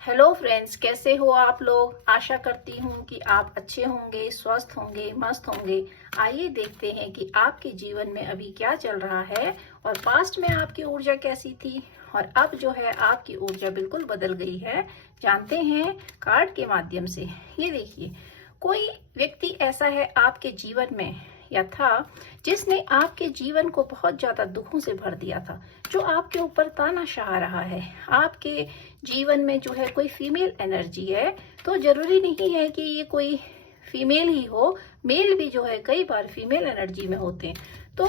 Hello friends, कैसे हो आप लोग। आशा करती हूँ कि आप अच्छे होंगे, स्वस्थ होंगे, मस्त होंगे। आइए देखते हैं कि आपके जीवन में अभी क्या चल रहा है और पास्ट में आपकी ऊर्जा कैसी थी और अब जो है आपकी ऊर्जा बिल्कुल बदल गई है। जानते हैं कार्ड के माध्यम से। ये देखिए, कोई व्यक्ति ऐसा है आपके जीवन में या था जिसने आपके जीवन को बहुत ज्यादा दुखों से भर दिया था, जो आपके ऊपर तानाशाह रहा है। आपके जीवन में जो है कोई फीमेल एनर्जी है, तो जरूरी नहीं है कि ये कोई फीमेल ही हो, मेल भी जो है कई बार फीमेल एनर्जी में होते हैं। तो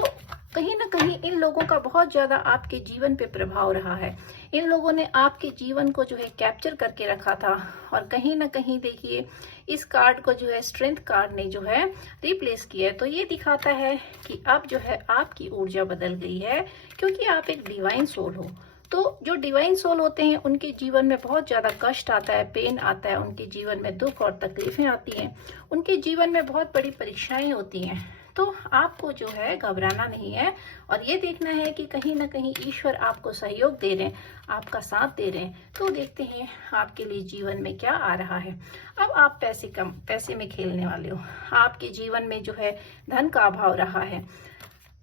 कहीं ना कहीं इन लोगों का बहुत ज्यादा आपके जीवन पे प्रभाव रहा है। इन लोगों ने आपके जीवन को जो है कैप्चर करके रखा था और कहीं ना कहीं देखिए इस कार्ड को जो है स्ट्रेंथ कार्ड ने जो है रिप्लेस किया है। तो ये दिखाता है कि अब जो है आपकी ऊर्जा बदल गई है, क्योंकि आप एक डिवाइन सोल हो। तो जो डिवाइन सोल होते हैं उनके जीवन में बहुत ज्यादा कष्ट आता है, पेन आता है, उनके जीवन में दुख और तकलीफें आती हैं, उनके जीवन में बहुत बड़ी परीक्षाएं होती हैं। तो आपको जो है घबराना नहीं है और ये देखना है कि कहीं ना कहीं ईश्वर आपको सहयोग दे रहे हैं, आपका साथ दे रहे हैं। तो देखते हैं आपके लिए जीवन में क्या आ रहा है। अब आप पैसे में खेलने वाले हो। आपके जीवन में जो है धन का अभाव रहा है।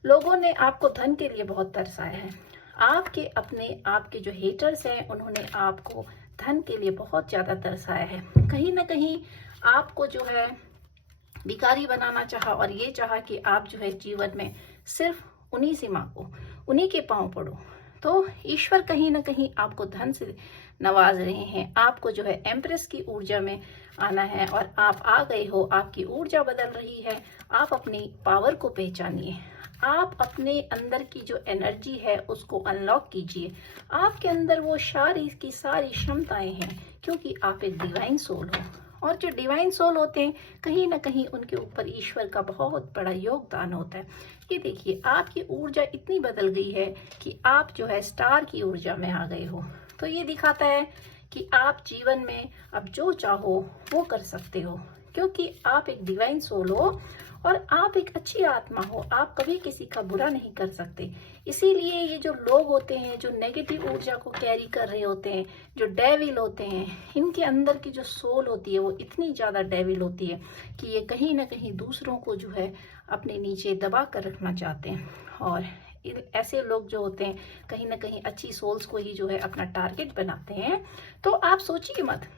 लोगों ने आपको धन के लिए बहुत तरसाया है। आपके जो हेटर्स हैं उन्होंने आपको धन के लिए बहुत ज्यादा तरसाया है। कहीं ना कहीं आपको जो है भिखारी बनाना चाहा और ये चाहा कि आप जो है जीवन में सिर्फ उन्हीं से मांगो, उन्हीं के पांव पड़ो। तो ईश्वर कहीं ना कहीं आपको धन से नवाज रहे हैं। आपको जो है एम्प्रेस की ऊर्जा में आना है और आप आ गए हो। आपकी ऊर्जा बदल रही है। आप अपनी पावर को पहचानिए। आप अपने अंदर की जो एनर्जी है उसको अनलॉक कीजिए। आपके अंदर वो की सारी क्षमताएं हैं, क्योंकि आप एक डिवाइन सोल हो। और जो डिवाइन सोल होते हैं कहीं ना कहीं उनके ऊपर ईश्वर का बहुत बड़ा योगदान होता है। ये देखिए आपकी ऊर्जा इतनी बदल गई है कि आप जो है स्टार की ऊर्जा में आ गए हो। तो ये दिखाता है कि आप जीवन में अब जो चाहो वो कर सकते हो, क्योंकि आप एक डिवाइन सोल हो और आप एक अच्छी आत्मा हो। आप कभी किसी का बुरा नहीं कर सकते। इसीलिए ये जो लोग होते हैं जो नेगेटिव ऊर्जा को कैरी कर रहे होते हैं, जो डेविल होते हैं, इनके अंदर की जो सोल होती है वो इतनी ज्यादा डेविल होती है कि ये कहीं ना कहीं दूसरों को जो है अपने नीचे दबा कर रखना चाहते हैं। और ऐसे लोग जो होते हैं कहीं ना कहीं अच्छी सोल्स को ही जो है अपना टारगेट बनाते हैं। तो आप सोचिए मत।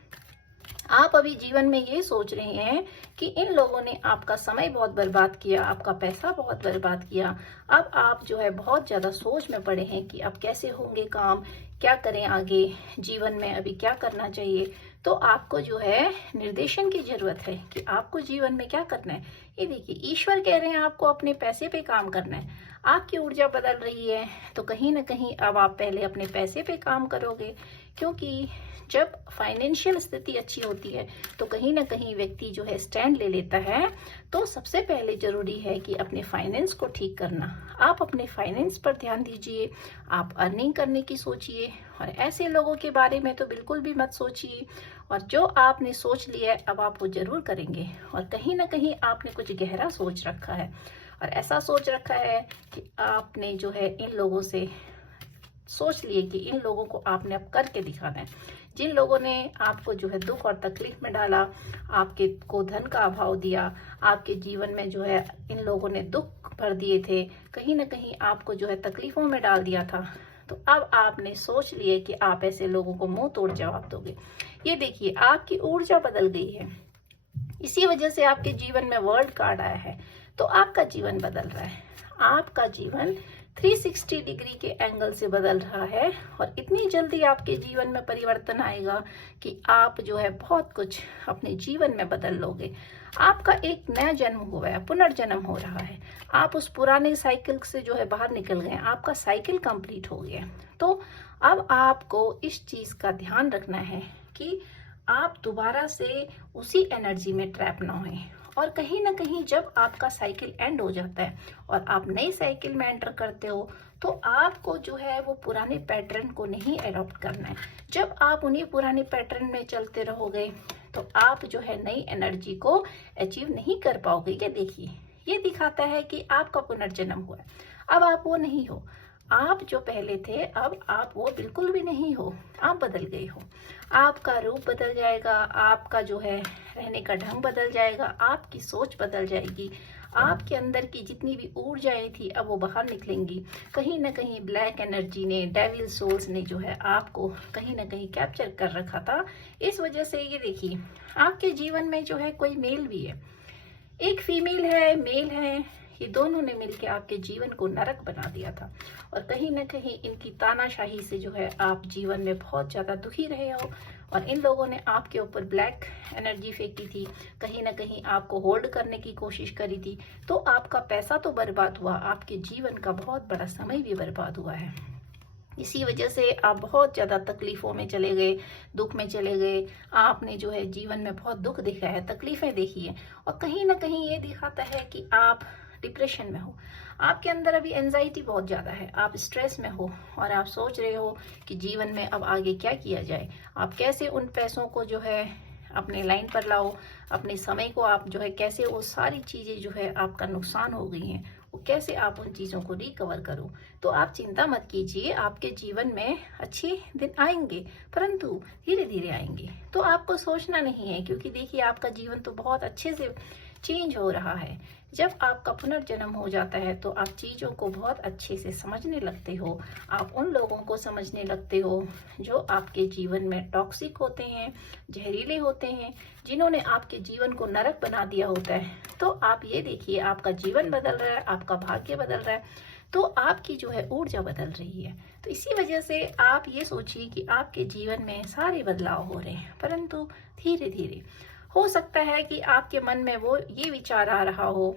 आप अभी जीवन में ये सोच रहे हैं कि इन लोगों ने आपका समय बहुत बर्बाद किया, आपका पैसा बहुत बर्बाद किया। अब आप जो है बहुत ज्यादा सोच में पड़े हैं कि अब कैसे होंगे काम, क्या करें आगे जीवन में, अभी क्या करना चाहिए। तो आपको जो है निर्देशन की जरूरत है कि आपको जीवन में क्या करना है। ये देखिए ईश्वर कह रहे हैं आपको अपने पैसे पे काम करना है। आपकी ऊर्जा बदल रही है, तो कहीं ना कहीं अब आप पहले अपने पैसे पे काम करोगे, क्योंकि जब फाइनेंशियल स्थिति अच्छी होती है तो कहीं ना कहीं व्यक्ति जो है स्टैंड ले लेता है। तो सबसे पहले जरूरी है कि अपने फाइनेंस को ठीक करना। आप अपने फाइनेंस पर ध्यान दीजिए। आप अर्निंग करने की सोचिए और ऐसे लोगों के बारे में तो बिल्कुल भी मत सोचिए। और जो आपने सोच लिया है अब आप वो जरूर करेंगे। और कहीं ना कहीं आपने कुछ गहरा सोच रखा है और ऐसा सोच रखा है कि आपने जो है इन लोगों से सोच लिए कि इन लोगों को आपने अब करके दिखाना है। जिन लोगों ने आपको जो है दुख और तकलीफ में डाला, आपके को धन का अभाव दिया, आपके जीवन में जो है इन लोगों ने दुख भर दिए थे, कहीं ना कहीं आपको जो है तकलीफों में डाल दिया था। तो अब आपने सोच लिए कि आप ऐसे लोगों को मुंह तोड़ जवाब दोगे। ये देखिए आपकी ऊर्जा बदल गई है। इसी वजह से आपके जीवन में वर्ल्ड कार्ड आया है। तो आपका जीवन बदल रहा है। आपका जीवन 360 डिग्री के एंगल से बदल रहा है और इतनी जल्दी आपके जीवन में परिवर्तन आएगा कि आप जो है बहुत कुछ अपने जीवन में बदल लोगे। आपका एक नया जन्म हुआ है, पुनर्जन्म हो रहा है। आप उस पुराने साइकिल से जो है बाहर निकल गए। आपका साइकिल कंप्लीट हो गया। तो अब आपको इस चीज का ध्यान रखना है कि आप दोबारा से उसी एनर्जी में ट्रैप ना होए। और कहीं ना कहीं जब आपका साइकिल एंड हो जाता है और आप नई साइकिल में एंटर करते हो, तो आपको जो है वो पुराने पैटर्न को नहीं अडॉप्ट करना है। जब आप उन्हीं पुराने पैटर्न में चलते रहोगे तो आप जो है नई एनर्जी को अचीव नहीं कर पाओगे। ये देखिए, ये दिखाता है कि आपका पुनर्जन्म हुआ है। अब आप वो नहीं हो। आप जो पहले थे अब आप वो बिल्कुल भी नहीं हो, आप बदल गए हो। आपका रूप बदल जाएगा, आपका जो है रहने का ढंग बदल जाएगा, आपकी सोच बदल जाएगी। आपके अंदर की जितनी भी ऊर्जाएं थी अब वो बाहर निकलेंगी। कहीं ना कहीं ब्लैक एनर्जी ने, डेविल सोल्स ने जो है आपको कहीं ना कहीं कैप्चर कर रखा था। इस वजह से ये देखिए आपके जीवन में जो है कोई मेल भी है, एक फीमेल है, मेल है, ये दोनों ने मिलकर आपके जीवन को नरक बना दिया था। और कहीं ना कहीं इनकी तानाशाही से जो है आप जीवन में बहुत ज्यादा दुखी रहे हो। और इन लोगों ने आपके ऊपर ब्लैक एनर्जी फेंकी थी, कहीं ना कहीं आपको होल्ड करने की कोशिश करी थी। तो आपका पैसा तो बर्बाद हुआ, आपके जीवन का बहुत बड़ा समय भी बर्बाद हुआ है। इसी वजह से आप बहुत ज्यादा तकलीफों में चले गए, दुख में चले गए। आपने जो है जीवन में बहुत दुख देखा है, तकलीफें देखी है। और कहीं ना कहीं ये दिखाता है कि आप डिप्रेशन में हो, आपके अंदर अभी एंजाइटी बहुत ज्यादा है, आप स्ट्रेस में हो और आप सोच रहे हो कि जीवन में अब आगे क्या किया जाए, आप कैसे उन पैसों को जो है अपने लाइन पर लाओ, अपने समय को आप जो है कैसे वो सारी चीजें जो है आपका नुकसान हो गई हैं वो कैसे आप उन चीजों को रिकवर करो। तो आप चिंता मत कीजिए, आपके जीवन में अच्छे दिन आएंगे, परंतु धीरे धीरे आएंगे। तो आपको सोचना नहीं है, क्योंकि देखिए आपका जीवन तो बहुत अच्छे से चेंज हो रहा है। जब आपका पुनर्जन्म हो जाता है तो आप चीजों को बहुत अच्छे से समझने लगते हो। आप उन लोगों को समझने लगते हो जो आपके जीवन में टॉक्सिक होते हैं, जहरीले होते हैं, जिन्होंने आपके जीवन को नरक बना दिया होता है। तो आप ये देखिए आपका जीवन बदल रहा है, आपका भाग्य बदल रहा है, तो आपकी जो है ऊर्जा बदल रही है। तो इसी वजह से आप ये सोचिए कि आपके जीवन में सारे बदलाव हो रहे हैं, परंतु धीरे धीरे। हो सकता है कि आपके मन में वो ये विचार आ रहा हो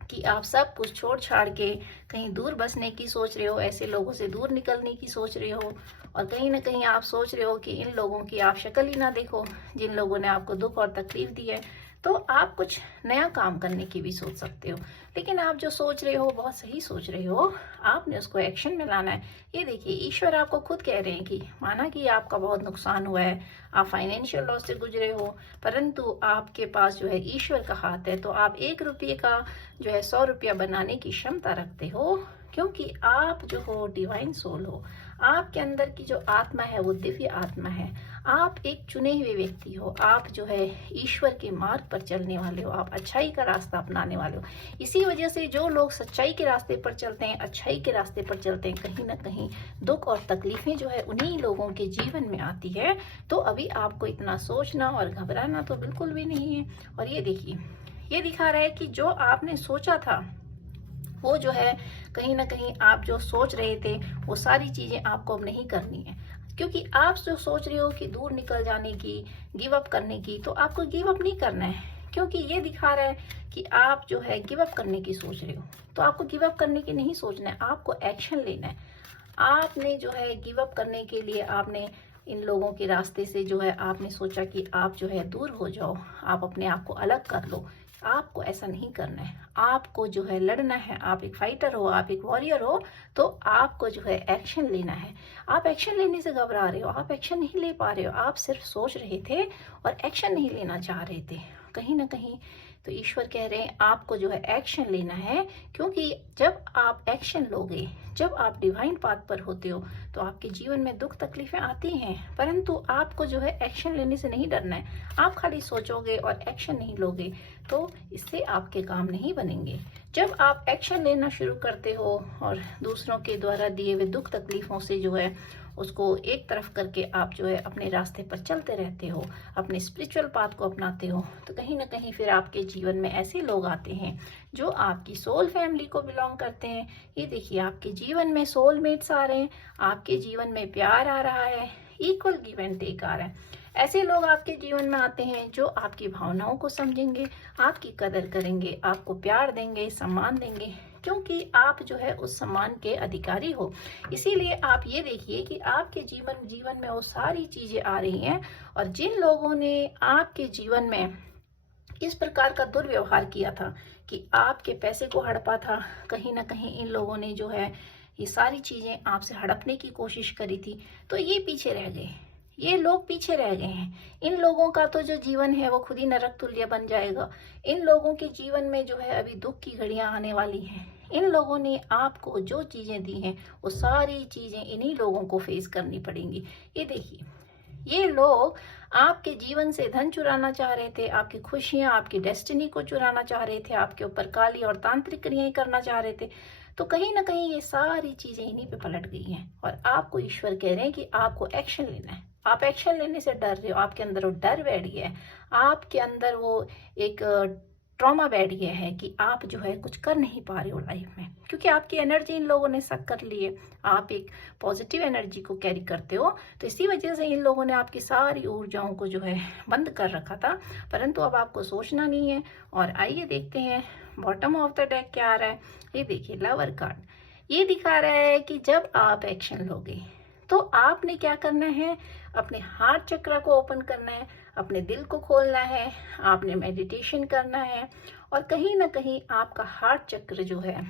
कि आप सब कुछ छोड़ छाड़ के कहीं दूर बसने की सोच रहे हो, ऐसे लोगों से दूर निकलने की सोच रहे हो। और कहीं ना कहीं आप सोच रहे हो कि इन लोगों की आप शक्ल ही ना देखो, जिन लोगों ने आपको दुख और तकलीफ दी है। तो आप कुछ नया काम करने की भी सोच सकते हो, लेकिन आप जो सोच रहे हो बहुत सही सोच रहे हो, आपने उसको एक्शन में लाना है। ये देखिए ईश्वर आपको खुद कह रहे हैं कि माना कि आपका बहुत नुकसान हुआ है, आप फाइनेंशियल लॉस से गुजरे हो, परंतु आपके पास जो है ईश्वर का हाथ है। तो आप 1 रुपये का जो है 100 रुपया बनाने की क्षमता रखते हो, क्योंकि आप जो हो डिवाइन सोल हो। आपके अंदर की जो आत्मा है वो दिव्य आत्मा है। आप एक चुने हुए व्यक्ति हो, आप जो है ईश्वर के मार्ग पर चलने वाले हो, आप अच्छाई का रास्ता अपनाने वाले हो। इसी वजह से जो लोग सच्चाई के रास्ते पर चलते हैं, अच्छाई के रास्ते पर चलते हैं, कहीं ना कहीं दुख और तकलीफें जो है उन्हीं लोगों के जीवन में आती है। तो अभी आपको इतना सोचना और घबराना तो बिल्कुल भी नहीं है। और ये देखिए ये दिखा रहा है कि जो आपने सोचा था वो जो है कहीं ना कहीं आप जो सोच रहे थे वो सारी चीजें आपको अब नहीं करनी है। क्योंकि आप जो सोच रहे हो कि दूर निकल जाने की, गिव अप करने की, तो आपको गिव अप नहीं करना है। क्योंकि ये दिखा रहा है कि आप जो है गिव अप करने की सोच रहे हो, तो आपको गिव अप करने की नहीं सोचना है, आपको एक्शन लेना है। आपने जो है गिव अप करने के लिए आपने इन लोगों के रास्ते से जो है आपने सोचा कि आप जो है दूर हो जाओ, आप अपने आप को अलग कर लो। आपको ऐसा नहीं करना है, आपको जो है लड़ना है। आप एक फाइटर हो, आप एक वॉरियर हो, तो आपको जो है एक्शन लेना है। आप एक्शन लेने से घबरा रहे हो, आप एक्शन नहीं ले पा रहे हो, आप सिर्फ सोच रहे थे और एक्शन नहीं लेना चाह रहे थे कहीं ना कहीं। तो ईश्वर कह रहे हैं आपको जो है एक्शन लेना है, क्योंकि जब आप एक्शन लोगे, जब आप डिवाइन पाथ पर होते हो, तो आपके जीवन में दुख तकलीफें आती हैं, परंतु आपको जो है एक्शन लेने से नहीं डरना है। आप खाली सोचोगे और एक्शन नहीं लोगे तो इससे आपके काम नहीं बनेंगे। जब आप एक्शन लेना शुरू करते हो और दूसरों के द्वारा दिए हुए दुख तकलीफों से जो है उसको एक तरफ करके आप जो है अपने रास्ते पर चलते रहते हो, अपने स्पिरिचुअल पाथ को अपनाते हो, तो कहीं ना कहीं फिर आपके जीवन में ऐसे लोग आते हैं जो आपकी सोल फैमिली को बिलोंग करते हैं। ये देखिए आपके जीवन में सोलमेट्स आ रहे हैं, आपके जीवन में प्यार आ रहा है, इक्वल गिव एंड टेक आ रहा है। ऐसे लोग आपके जीवन में आते हैं जो आपकी भावनाओं को समझेंगे, आपकी कदर करेंगे, आपको प्यार देंगे, सम्मान देंगे, क्योंकि आप जो है उस सम्मान के अधिकारी हो। इसीलिए आप ये देखिए कि आपके जीवन में वो सारी चीजें आ रही हैं। और जिन लोगों ने आपके जीवन में इस प्रकार का दुर्व्यवहार किया था कि आपके पैसे को हड़पा था, कहीं ना कहीं इन लोगों ने जो है ये सारी चीजें आपसे हड़पने की कोशिश करी थी, तो ये पीछे रह गए, ये लोग पीछे रह गए हैं। इन लोगों का तो जो जीवन है वो खुद ही नरक तुल्य बन जाएगा। इन लोगों के जीवन में जो है अभी दुख की घड़ियां आने वाली हैं। इन लोगों ने आपको जो चीज़ें दी हैं वो सारी चीज़ें इन्हीं लोगों को फेस करनी पड़ेंगी। ये देखिए, ये लोग आपके जीवन से धन चुराना चाह रहे थे, आपकी खुशियां, आपकी डेस्टिनी को चुराना चाह रहे थे, आपके ऊपर काली और तांत्रिक क्रियाएं करना चाह रहे थे। तो कहीं ना कहीं ये सारी चीजें इन्हीं पे पलट गई हैं और आपको ईश्वर कह रहे हैं कि आपको एक्शन लेना है। आप एक्शन लेने से डर रहे हो, आपके अंदर वो डर बैठ गया है, आपके अंदर वो एक ट्रॉमा बैठ गया है कि आप जो है कुछ कर नहीं पा रहे हो लाइफ में, क्योंकि आपकी एनर्जी इन लोगों ने सक कर ली है। आप एक पॉजिटिव एनर्जी को कैरी करते हो, तो इसी वजह से इन लोगों ने आपकी सारी ऊर्जाओं को जो है बंद कर रखा था। परंतु अब आपको सोचना नहीं है। और आइए देखते हैं बॉटम ऑफ द डेक क्या आ रहा है। ये देखिए, लवर कार्ड ये दिखा रहा है कि जब आप एक्शन लोगे तो आपने क्या करना है, अपने हार्ट चक्र को ओपन करना है, अपने दिल को खोलना है, आपने मेडिटेशन करना है। और कहीं ना कहीं आपका हार्ट चक्र जो है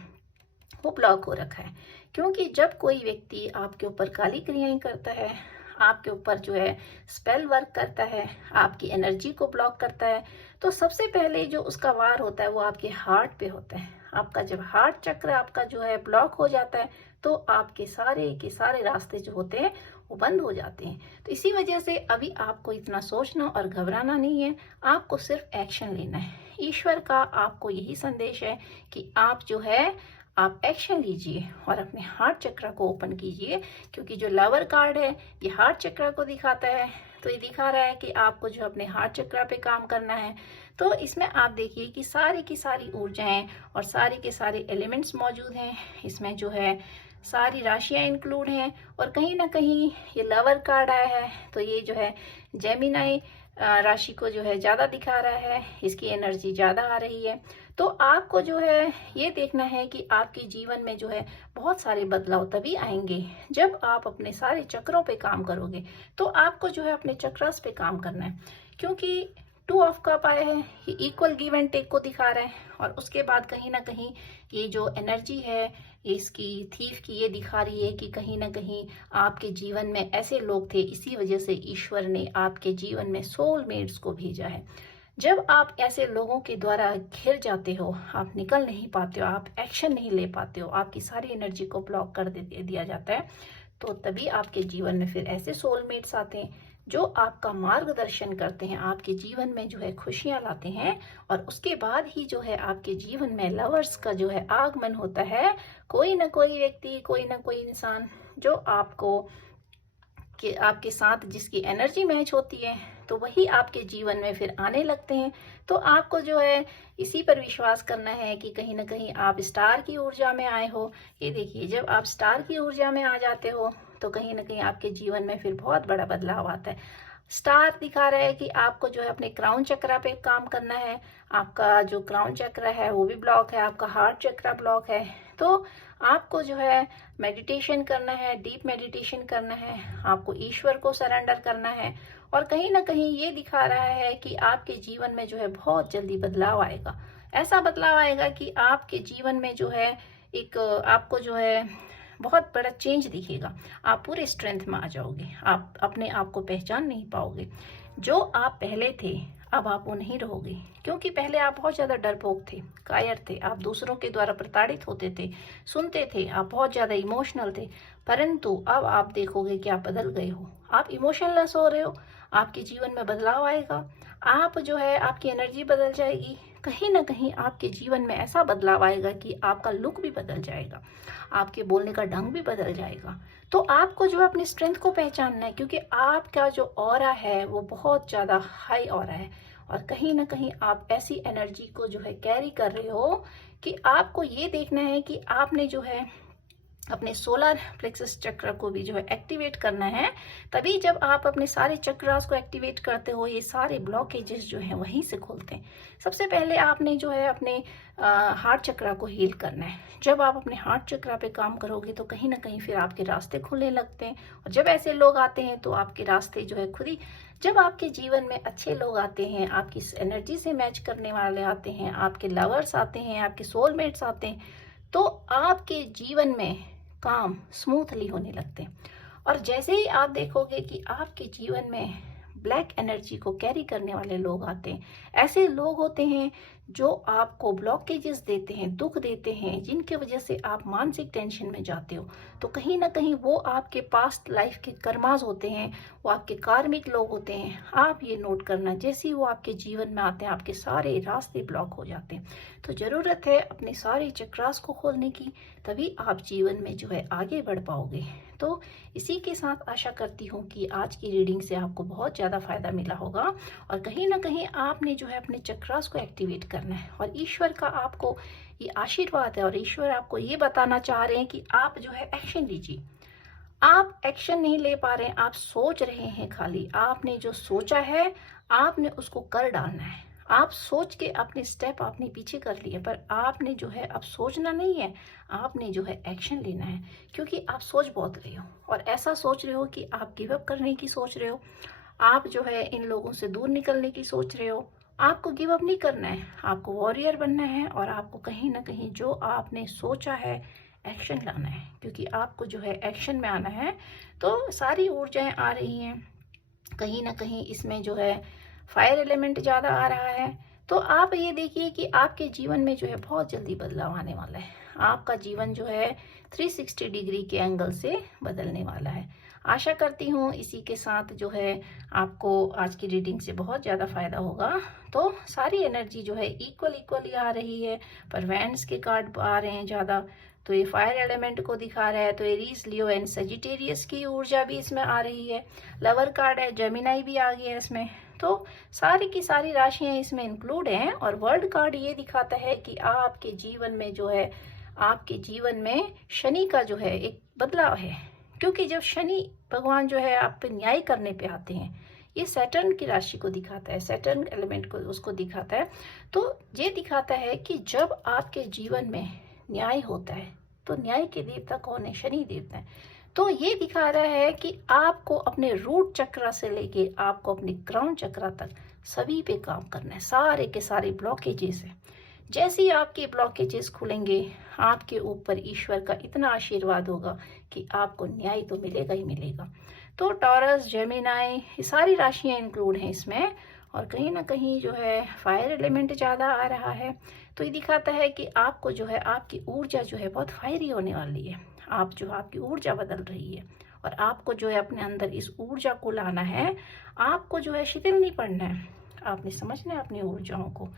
वो ब्लॉक हो रखा है, क्योंकि जब कोई व्यक्ति आपके ऊपर काली क्रियाएं करता है, आपके ऊपर जो है स्पेल वर्क करता है, आपकी एनर्जी को ब्लॉक करता है, तो सबसे पहले जो उसका वार होता है वो आपके हार्ट पे होता है। आपका जब हार्ट चक्र आपका जो है ब्लॉक हो जाता है तो आपके सारे के सारे रास्ते जो होते हैं वो बंद हो जाते हैं। तो इसी वजह से अभी आपको इतना सोचना और घबराना नहीं है, आपको सिर्फ एक्शन लेना है। ईश्वर का आपको यही संदेश है कि आप जो है आप एक्शन लीजिए और अपने हार्ट चक्र को ओपन कीजिए, क्योंकि जो लवर कार्ड है ये हार्ट चक्र को दिखाता है। तो ये दिखा रहा है कि आपको जो अपने हार्ट चक्र पे काम करना है। तो इसमें आप देखिए कि सारी की सारी ऊर्जाएं और सारे के सारे एलिमेंट्स मौजूद हैं। इसमें जो है सारी राशियां इंक्लूड हैं और कहीं ना कहीं ये लवर कार्ड आया है तो ये जो है जेमिनाई राशि को जो है ज्यादा दिखा रहा है, इसकी एनर्जी ज्यादा आ रही है। तो आपको जो है ये देखना है कि आपके जीवन में जो है बहुत सारे बदलाव तभी आएंगे जब आप अपने सारे चक्रों पे काम करोगे। तो आपको जो है अपने चक्रास पे काम करना है, क्योंकि 2 ऑफ कप आया है, ये इक्वल गिव एंड टेक को दिखा रहा है। और उसके बाद कहीं ना कहीं ये जो एनर्जी है इसकी थीफ की ये दिखा रही है कि कहीं ना कहीं आपके जीवन में ऐसे लोग थे, इसी वजह से ईश्वर ने आपके जीवन में सोलमेट्स को भेजा है। जब आप ऐसे लोगों के द्वारा घिर जाते हो, आप निकल नहीं पाते हो, आप एक्शन नहीं ले पाते हो, आपकी सारी एनर्जी को ब्लॉक कर दिया जाता है, तो तभी आपके जीवन में फिर ऐसे सोलमेट्स आते हैं जो आपका मार्गदर्शन करते हैं, आपके जीवन में जो है खुशियां लाते हैं। और उसके बाद ही जो है आपके जीवन में लवर्स का जो है आगमन होता है। कोई ना कोई व्यक्ति, कोई ना कोई इंसान जो आपको कि आपके साथ जिसकी एनर्जी मैच होती है तो वही आपके जीवन में फिर आने लगते हैं। तो आपको जो है इसी पर विश्वास करना है कि कहीं ना कहीं आप स्टार की ऊर्जा में आए हो। ये देखिए, जब आप स्टार की ऊर्जा में आ जाते हो तो कहीं ना कहीं आपके जीवन में फिर बहुत बड़ा बदलाव आता है। स्टार दिखा रहा है कि आपको जो है अपने क्राउन चक्र पे काम करना है। आपका जो क्राउन चक्र है वो भी ब्लॉक है, आपका हार्ट चक्र ब्लॉक है। तो आपको जो है मेडिटेशन करना है, डीप मेडिटेशन करना है, आपको ईश्वर को सरेंडर करना है। और कहीं ना कहीं ये दिखा रहा है कि आपके जीवन में जो है बहुत जल्दी बदलाव आएगा। ऐसा बदलाव आएगा कि आपके जीवन में जो है एक आपको जो है बहुत बड़ा चेंज दिखेगा। आप पूरे स्ट्रेंथ में आ जाओगे, आप अपने आप को पहचान नहीं पाओगे। जो आप पहले थे अब आप वो नहीं रहोगे, क्योंकि पहले आप बहुत ज्यादा डरपोक थे, कायर थे, आप दूसरों के द्वारा प्रताड़ित होते थे, सुनते थे, आप बहुत ज्यादा इमोशनल थे। परंतु अब आप देखोगे कि आप बदल गए हो, आप इमोशनलेस हो रहे हो, आपके जीवन में बदलाव आएगा। आप जो है आपकी एनर्जी बदल जाएगी, कहीं ना कहीं आपके जीवन में ऐसा बदलाव आएगा कि आपका लुक भी बदल जाएगा, आपके बोलने का ढंग भी बदल जाएगा। तो आपको जो है अपनी स्ट्रेंथ को पहचानना है, क्योंकि आपका जो ऑरा है वो बहुत ज्यादा हाई ऑरा है। और कहीं ना कहीं आप ऐसी एनर्जी को जो है कैरी कर रहे हो कि आपको ये देखना है कि आपने जो है अपने सोलर प्लेक्सस चक्र को भी जो है एक्टिवेट करना है। तभी जब आप अपने सारे चक्रास को एक्टिवेट करते हो ये सारे ब्लॉकेजेस जो है वहीं से खोलते हैं। सबसे पहले आपने जो है अपने हार्ट चक्र को हील करना है। जब आप अपने हार्ट चक्र पे काम करोगे तो कहीं ना कहीं फिर आपके रास्ते खुलने लगते हैं। और जब ऐसे लोग आते हैं तो आपके रास्ते जो है खुद ही, जब आपके जीवन में अच्छे लोग आते हैं, आपकी एनर्जी से मैच करने वाले आते हैं, आपके लवर्स आते हैं, आपके सोलमेट्स आते हैं, तो आपके जीवन में काम स्मूथली होने लगते हैं। और जैसे ही आप देखोगे कि आपके जीवन में ब्लैक एनर्जी को कैरी करने वाले लोग आते हैं, ऐसे लोग होते हैं जो आपको ब्लॉकेजेस देते हैं, दुख देते हैं, जिनके वजह से आप मानसिक टेंशन में जाते हो, तो कहीं ना कहीं वो आपके पास्ट लाइफ के कर्मास होते हैं, वो आपके कार्मिक लोग होते हैं। आप ये नोट करना, जैसे ही वो आपके जीवन में आते हैं आपके सारे रास्ते ब्लॉक हो जाते हैं। तो ज़रूरत है अपने सारे चक्रास को खोलने की, तभी आप जीवन में जो है आगे बढ़ पाओगे। तो इसी के साथ आशा करती हूँ कि आज की रीडिंग से आपको बहुत ज़्यादा फायदा मिला होगा, और कहीं ना कहीं आपने जो है अपने चक्रास को एक्टिवेट करना है। और ईश्वर का आपको ये आशीर्वाद है, और ईश्वर आपको ये बताना चाह रहे हैं कि आप जो है एक्शन लीजिए। आप एक्शन नहीं ले पा रहे हैं, आप सोच रहे हैं, खाली आपने जो सोचा है आपने उसको कर डालना है। आप सोच के अपने स्टेप आपने पीछे कर लिए, पर आपने जो है अब सोचना नहीं है, आपने जो है एक्शन लेना है। क्योंकि आप सोच बहुत रहे हो, और ऐसा सोच रहे हो कि आप गिव अप करने की सोच रहे हो, आप जो है इन लोगों से दूर निकलने की सोच रहे हो। आपको गिव अप नहीं करना है, आपको वॉरियर बनना है, और आपको कहीं ना कहीं जो आपने सोचा है एक्शन लाना है। क्योंकि आपको जो है एक्शन में आना है, तो सारी ऊर्जाएं आ रही हैं। कहीं ना कहीं इसमें जो है फायर एलिमेंट ज़्यादा आ रहा है। तो आप ये देखिए कि आपके जीवन में जो है बहुत जल्दी बदलाव आने वाला है। आपका जीवन जो है 360 डिग्री के एंगल से बदलने वाला है। आशा करती हूँ इसी के साथ जो है आपको आज की रीडिंग से बहुत ज़्यादा फायदा होगा। तो सारी एनर्जी जो है इक्वली आ रही है, पर वैंड्स के कार्ड आ रहे हैं ज़्यादा, तो ये फायर एलिमेंट को दिखा रहा है। तो एरीज, लियो एंड सजिटेरियस की ऊर्जा भी इसमें आ रही है। लवर कार्ड है, जेमिनाई भी आ गया है इसमें। तो सारी की सारी राशियां इसमें इंक्लूड हैं। और वर्ल्ड कार्ड ये दिखाता है कि आपके जीवन में जो है, आपके जीवन में शनि का जो है एक बदलाव है। क्योंकि जब शनि भगवान जो है आप पे न्याय करने पे आते हैं, ये सैटर्न की राशि को दिखाता है, सैटर्न एलिमेंट को उसको दिखाता है। तो ये दिखाता है कि जब आपके जीवन में न्याय होता है, तो न्याय के देवता कौन है? शनि देवता है। तो ये दिखा रहा है कि आपको अपने रूट चक्र से लेके आपको अपने क्राउन चक्र तक सभी पे काम करना है। सारे के सारे ब्लॉकेजेस है, जैसे ही आपके ब्लॉकेजेस खुलेंगे, आपके ऊपर ईश्वर का इतना आशीर्वाद होगा कि आपको न्याय तो मिलेगा ही मिलेगा। तो टॉरस, जेमिनाई, ये सारी राशियां इंक्लूड हैं इसमें। और कहीं ना कहीं जो है फायर एलिमेंट ज़्यादा आ रहा है। तो ये दिखाता है कि आपको जो है आपकी ऊर्जा जो है बहुत फायरी होने वाली है। आप जो आपकी ऊर्जा बदल रही है, और आपको जो है अपने अंदर इस ऊर्जा को लाना है। आपको जो है शिथिल नहीं पड़ना है, आपने समझना है अपनी ऊर्जाओं को।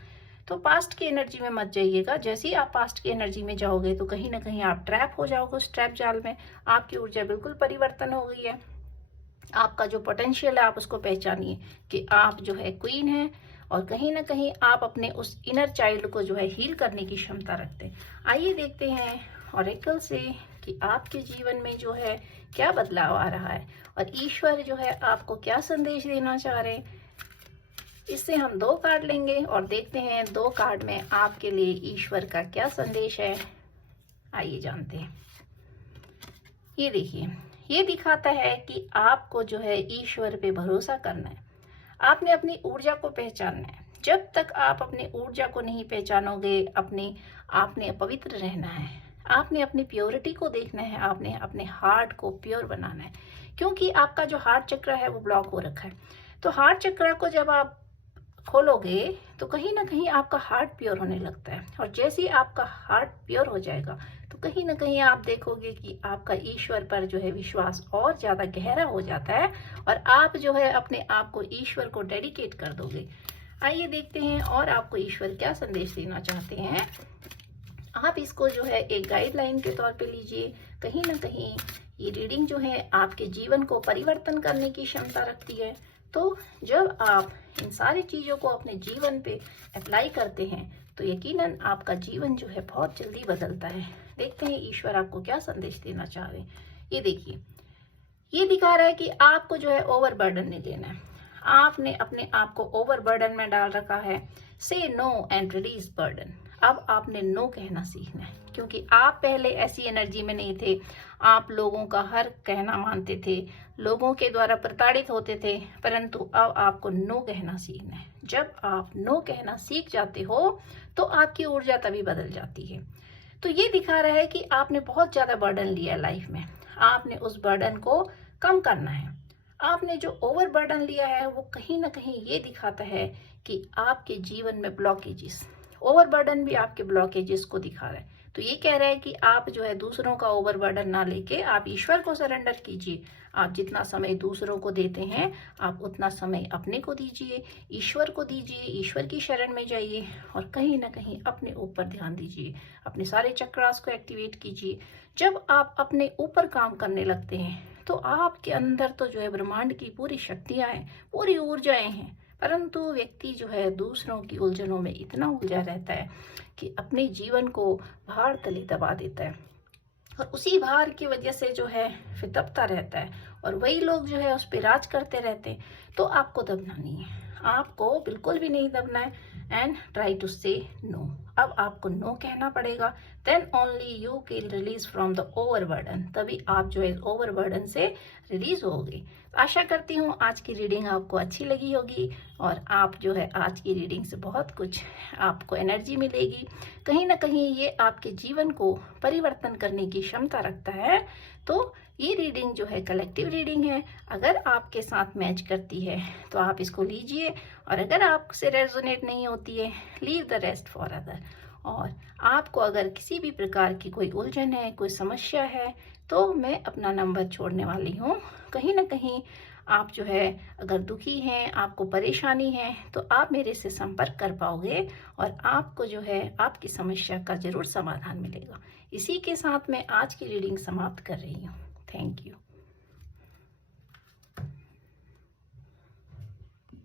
तो पास्ट की एनर्जी में मत जाइएगा। जैसे ही आप पास्ट की एनर्जी में जाओगे तो कहीं ना कहीं आप ट्रैप हो जाओगे उस ट्रैप जाल में। आपकी ऊर्जा बिल्कुल परिवर्तन हो गई है। आपका जो पोटेंशियल है आप उसको पहचानिए कि आप जो है क्वीन है, और कहीं ना कहीं आप अपने उस इनर चाइल्ड को जो है हील करने की क्षमता रखते हैं। आइए देखते हैं ऑरेकल से कि आपके जीवन में जो है क्या बदलाव आ रहा है, और ईश्वर जो है आपको क्या संदेश देना चाह रहे हैं। इससे हम 2 कार्ड लेंगे और देखते हैं 2 कार्ड में आपके लिए ईश्वर का क्या संदेश है। आइए जानते हैं। ये देखिए, ये दिखाता है कि आपको जो है ईश्वर पे भरोसा करना है। आपने अपनी ऊर्जा को पहचानना है। जब तक आप अपनी ऊर्जा को नहीं पहचानोगे, आपने पवित्र रहना है। आपने अपनी प्योरिटी को देखना है। आपने अपने हार्ट को प्योर बनाना है, क्योंकि आपका जो हार्ट चक्र है वो ब्लॉक हो रखा है। तो हार्ट चक्र को जब आप खोलोगे तो कहीं ना कहीं आपका हार्ट प्योर होने लगता है। और जैसे ही आपका हार्ट प्योर हो जाएगा तो कहीं ना कहीं आप देखोगे कि आपका ईश्वर पर जो है विश्वास और ज्यादा गहरा हो जाता है, और आप जो है अपने आप को ईश्वर को डेडिकेट कर दोगे। आइए देखते हैं और आपको ईश्वर क्या संदेश देना चाहते हैं। आप इसको जो है एक गाइडलाइन के तौर पे लीजिए। कहीं ना कहीं ये रीडिंग जो है आपके जीवन को परिवर्तन करने की क्षमता रखती है। तो जब आप इन सारी चीजों को अपने जीवन पे अप्लाई करते हैं तो यकीनन आपका जीवन जो है बहुत जल्दी बदलता है। देखते हैं ईश्वर आपको क्या संदेश देना चाह रहे हैं। ये देखिए, ये दिखा रहा है कि आपको जो है ओवरबर्डन नहीं लेना है। आपने अपने आप को ओवरबर्डन में डाल रखा है। से नो एंड रिलीज बर्डन। अब आपने नो कहना सीखना है, क्योंकि आप पहले ऐसी एनर्जी में नहीं थे। आप लोगों का हर कहना मानते थे, लोगों के द्वारा प्रताड़ित होते थे, परंतु अब आपको नो कहना सीखना है। जब आप नो कहना सीख जाते हो तो आपकी ऊर्जा तभी बदल जाती है। तो ये दिखा रहा है कि आपने बहुत ज्यादा बर्डन लिया है लाइफ में। आपने उस बर्डन को कम करना है। आपने जो ओवर बर्डन लिया है वो कहीं ना कहीं ये दिखाता है कि आपके जीवन में ब्लॉकेजेस, ओवरबर्डन भी आपके ब्लॉकेजेस को दिखा रहा है। तो ये कह रहा है कि आप जो है दूसरों का ओवरबर्डन ना लेके आप ईश्वर को सरेंडर कीजिए। आप जितना समय दूसरों को देते हैं आप उतना समय अपने को दीजिए, ईश्वर को दीजिए, ईश्वर की शरण में जाइए और कहीं ना कहीं अपने ऊपर ध्यान दीजिए, अपने सारे चक्रास को एक्टिवेट कीजिए। जब आप अपने ऊपर काम करने लगते हैं तो आपके अंदर तो जो है ब्रह्मांड की पूरी शक्तियां हैं, पूरी ऊर्जाएं हैं, परंतु व्यक्ति जो है दूसरों की उलझनों में इतना उलझा रहता है कि अपने जीवन को भार तले दबा देता है और उसी भार की वजह से जो है फिर दबता रहता है और वही लोग जो है उस पर राज करते रहते हैं। तो आपको दबना नहीं है, आपको बिल्कुल भी नहीं दबना है। And try to say no. अब आपको नो कहना पड़ेगा, then only you can release from the overburden. तभी आप जो है ओवरबर्डन से रिलीज होगे। आशा करती हूँ आज की रीडिंग आपको अच्छी लगी होगी और आप जो है आज की रीडिंग से बहुत कुछ आपको एनर्जी मिलेगी। कहीं ना कहीं ये आपके जीवन को परिवर्तन करने की क्षमता रखता है। तो ये रीडिंग जो है कलेक्टिव रीडिंग है, अगर आपके साथ मैच करती है तो आप इसको लीजिए और अगर आपसे रेजोनेट नहीं होती है leave the rest for other. और आपको अगर किसी भी प्रकार की कोई उलझन है, कोई समस्या है, तो मैं अपना नंबर छोड़ने वाली हूँ। कहीं ना कहीं आप जो है अगर दुखी हैं, आपको परेशानी है, तो आप मेरे से संपर्क कर पाओगे और आपको जो है आपकी समस्या का जरूर समाधान मिलेगा। इसी के साथ मैं आज की रीडिंग समाप्त कर रही हूँ। Thank you.